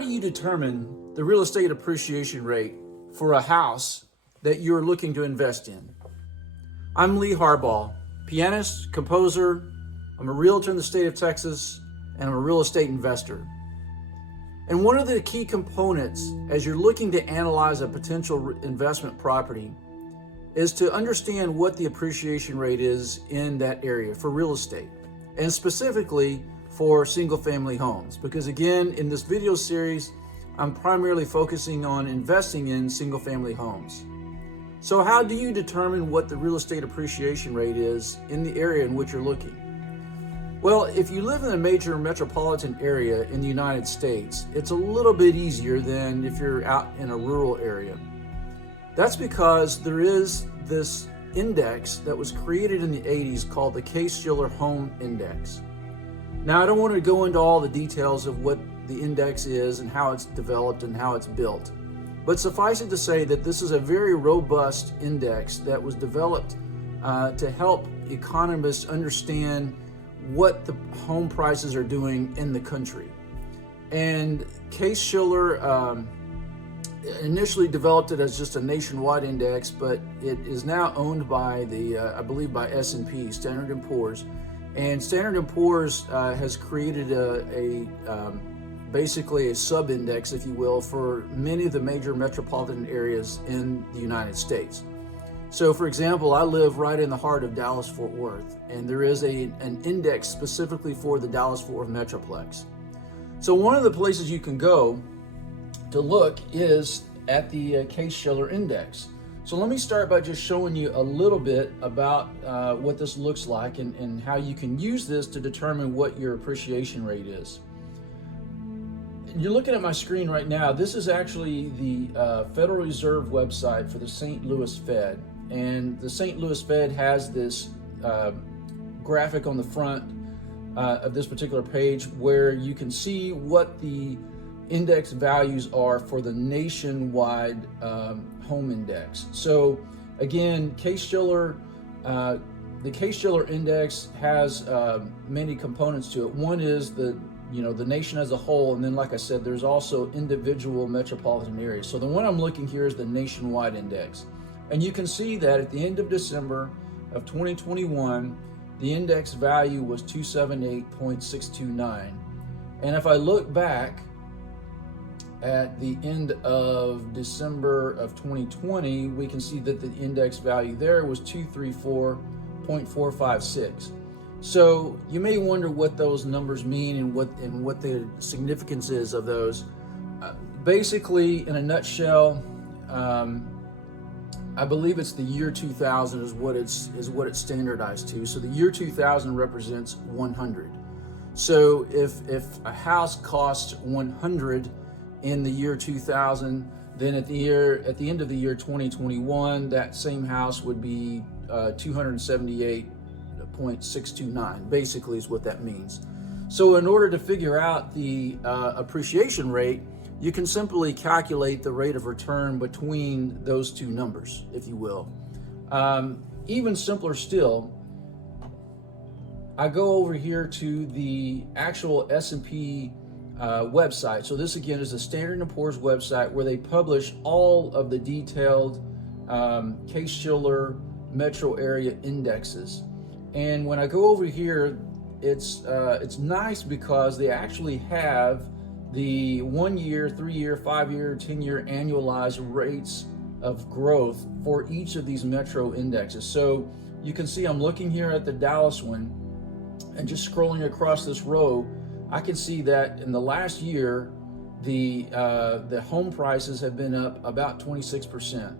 do you determine the real estate appreciation rate for a house that you're looking to invest in? I'm Lee Harbaugh, pianist, composer. I'm a realtor in the state of Texas, and I'm a real estate investor. And one of the key components as you're looking to analyze a potential investment property is to understand what the appreciation rate is in that area for real estate, and specifically for single-family homes. Because again, in this video series, I'm primarily focusing on investing in single-family homes. So how do you determine what the real estate appreciation rate is in the area in which you're looking? Well, if you live in a major metropolitan area in the United States, it's a little bit easier than if you're out in a rural area. That's because there is this index that was created in the 80s called the Case-Shiller Home Index. Now, I don't want to go into all the details of what the index is and how it's developed and how it's built, but suffice it to say that this is a very robust index that was developed to help economists understand what the home prices are doing in the country. And Case-Shiller initially developed it as just a nationwide index, but it is now owned by I believe by S&P, Standard & Poor's. And Standard & Poor's has created basically a sub-index, if you will, for many of the major metropolitan areas in the United States. So for example, I live right in the heart of Dallas-Fort Worth, and there is an index specifically for the Dallas-Fort Worth Metroplex. So one of the places you can go to look is at the Case-Shiller Index. So let me start by just showing you a little bit about what this looks like and how you can use this to determine what your appreciation rate is. You're looking at my screen right now. This is actually the Federal Reserve website for the St. Louis Fed. And the St. Louis Fed has this graphic on the front of this particular page where you can see what the index values are for the nationwide home index. So again, Case-Shiller, the Case-Shiller Index has many components to it. One is the nation as a whole, and then like I said, there's also individual metropolitan areas. So the one I'm looking here is the nationwide index. And you can see that at the end of December of 2021, the index value was 278.629. And if I look back at the end of December of 2020, we can see that the index value there was 234.456. So you may wonder what those numbers mean and what the significance is of those. Basically, in a nutshell, I believe it's the year 2000 is what it's standardized to. So the year 2000 represents 100. So if a house costs 100 in the year 2000, then at the end of the year 2021, that same house would be 278.629. Basically, is what that means. So in order to figure out the appreciation rate, you can simply calculate the rate of return between those two numbers, if you will. Even simpler still, I go over here to the actual S&P website. So this again is the Standard & Poor's website where they publish all of the detailed Case-Shiller metro area indexes. And when I go over here, it's nice because they actually have the 1 year, 3 year, 5 year, 10-year annualized rates of growth for each of these metro indexes. So you can see I'm looking here at the Dallas one, and just scrolling across this row, I can see that in the last year, the home prices have been up about 26%.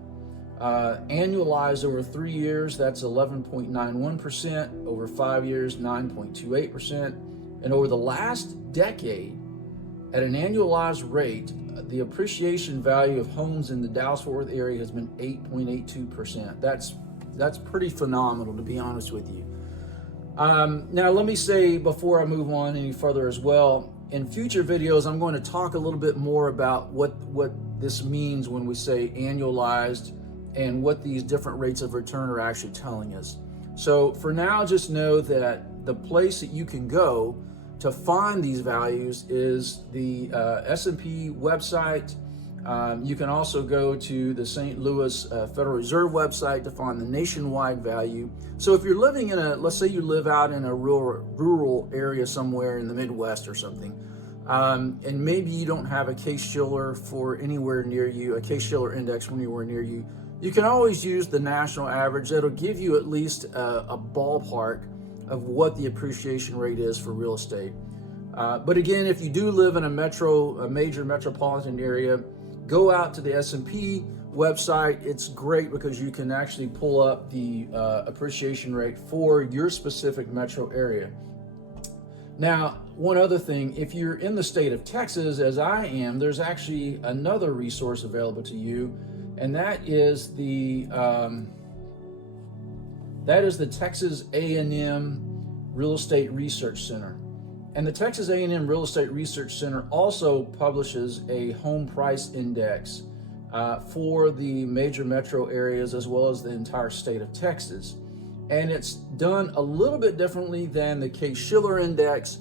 Annualized over 3 years, that's 11.91%. Over 5 years, 9.28%. And over the last decade, at an annualized rate, the appreciation value of homes in the Dallas-Fort Worth area has been 8.82%. That's pretty phenomenal, to be honest with you. Now, let me say before I move on any further as well, in future videos, I'm going to talk a little bit more about what this means when we say annualized and what these different rates of return are actually telling us. So for now, just know that the place that you can go to find these values is the S&P website. You can also go to the St. Louis Federal Reserve website to find the nationwide value. So if you're living in let's say you live out in a rural area somewhere in the Midwest or something, and maybe you don't have a Case-Shiller for anywhere near you, a Case-Shiller index for anywhere near you, you can always use the national average. That'll give you at least a ballpark of what the appreciation rate is for real estate. But again, if you do live in a major metropolitan area, go out to the S&P website. It's great because you can actually pull up the appreciation rate for your specific metro area. Now, one other thing, if you're in the state of Texas, as I am, there's actually another resource available to you, and that is the Texas A&M Real Estate Research Center. And the Texas A&M Real Estate Research Center also publishes a home price index for the major metro areas as well as the entire state of Texas. And it's done a little bit differently than the Case-Shiller index,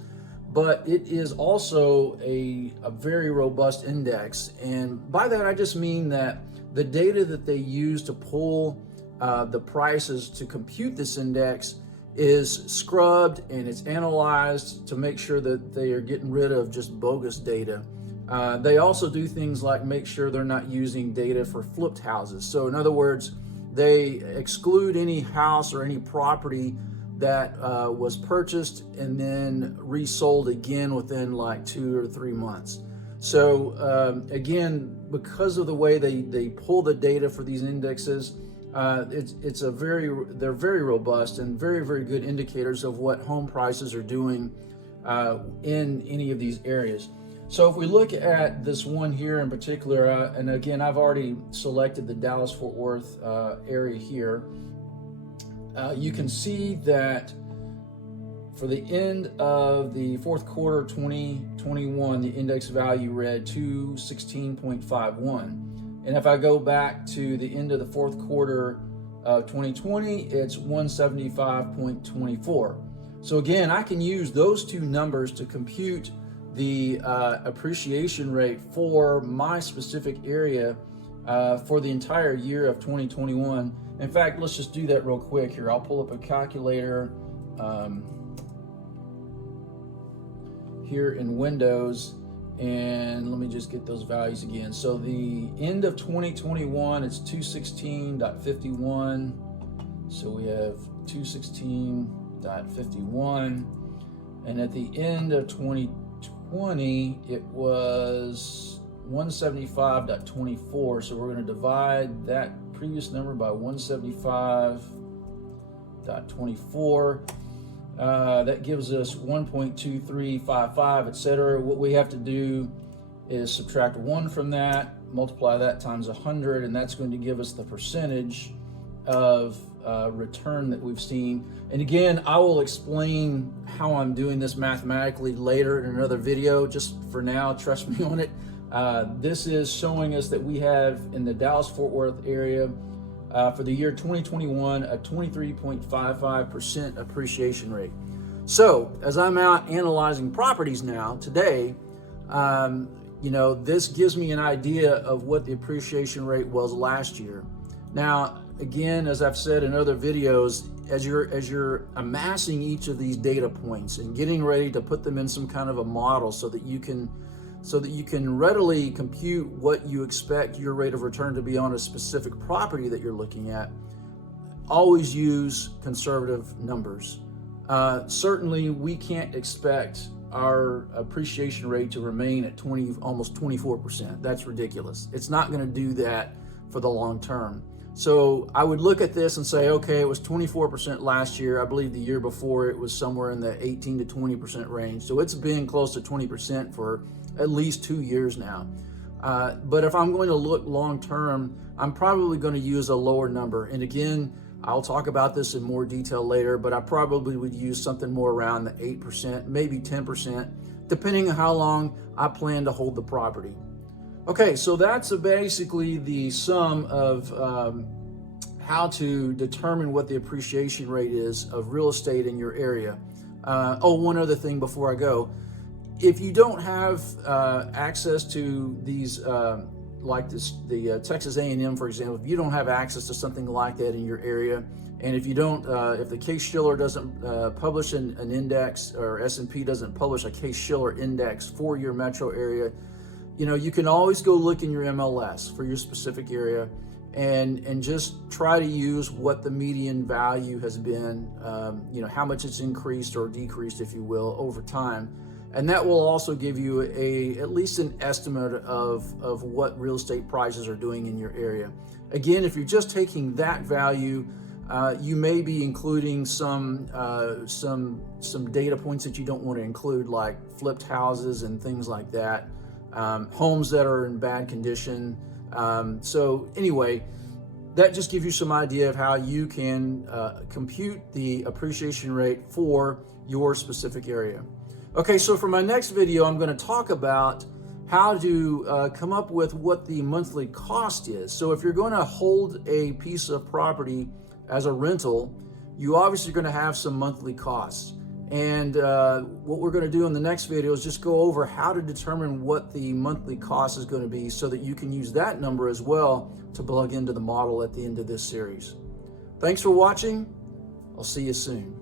but it is also a very robust index. And by that, I just mean that the data that they use to pull the prices to compute this index is scrubbed and it's analyzed to make sure that they are getting rid of just bogus data. They also do things like make sure they're not using data for flipped houses. So in other words, they exclude any house or any property that was purchased and then resold again within like 2 or 3 months. So again, because of the way they pull the data for these indexes, they're very robust and very, very good indicators of what home prices are doing in any of these areas. So if we look at this one here in particular, and again, I've already selected the Dallas-Fort Worth area here, you can see that for the end of the fourth quarter 2021, the index value read 216.51. And if I go back to the end of the fourth quarter of 2020, it's 175.24. So again, I can use those two numbers to compute the appreciation rate for my specific area for the entire year of 2021. In fact, let's just do that real quick here. I'll pull up a calculator here in Windows, and let me just get those values again. So the end of 2021, it's 216.51. So we have 216.51. And at the end of 2020, it was 175.24. So we're going to divide that previous number by 175.24. That gives us 1.2355, etc. What we have to do is subtract 1 from that, multiply that times 100, and that's going to give us the percentage of return that we've seen. And again, I will explain how I'm doing this mathematically later in another video. Just for now, trust me on it. This is showing us that we have in the Dallas-Fort Worth area for the year 2021, a 23.55% appreciation rate. So as I'm out analyzing properties now today, this gives me an idea of what the appreciation rate was last year. Now, again, as I've said in other videos, as you're amassing each of these data points and getting ready to put them in some kind of a model so that you can readily compute what you expect your rate of return to be on a specific property that you're looking at, always use conservative numbers. Certainly, we can't expect our appreciation rate to remain at almost 24%. That's ridiculous. It's not going to do that for the long term. So I would look at this and say, okay, it was 24% last year. I believe the year before it was somewhere in the 18 to 20% range. So it's been close to 20% for at least 2 years now. But if I'm going to look long term, I'm probably going to use a lower number. And again, I'll talk about this in more detail later, but I probably would use something more around the 8%, maybe 10%, depending on how long I plan to hold the property. Okay, so that's basically the sum of how to determine what the appreciation rate is of real estate in your area. One other thing before I go. If you don't have access to these, like the Texas A&M, for example, if you don't have access to something like that in your area, and if you don't, if the Case-Shiller doesn't publish an index, or S&P doesn't publish a Case-Shiller index for your metro area, you can always go look in your MLS for your specific area, and just try to use what the median value has been, how much it's increased or decreased, if you will, over time. And that will also give you at least an estimate of what real estate prices are doing in your area. Again, if you're just taking that value, you may be including some data points that you don't want to include, like flipped houses and things like that, homes that are in bad condition. So anyway, that just gives you some idea of how you can compute the appreciation rate for your specific area. Okay, so for my next video, I'm going to talk about how to come up with what the monthly cost is. So if you're going to hold a piece of property as a rental, you obviously are going to have some monthly costs. And what we're going to do in the next video is just go over how to determine what the monthly cost is going to be, so that you can use that number as well to plug into the model at the end of this series. Thanks for watching. I'll see you soon.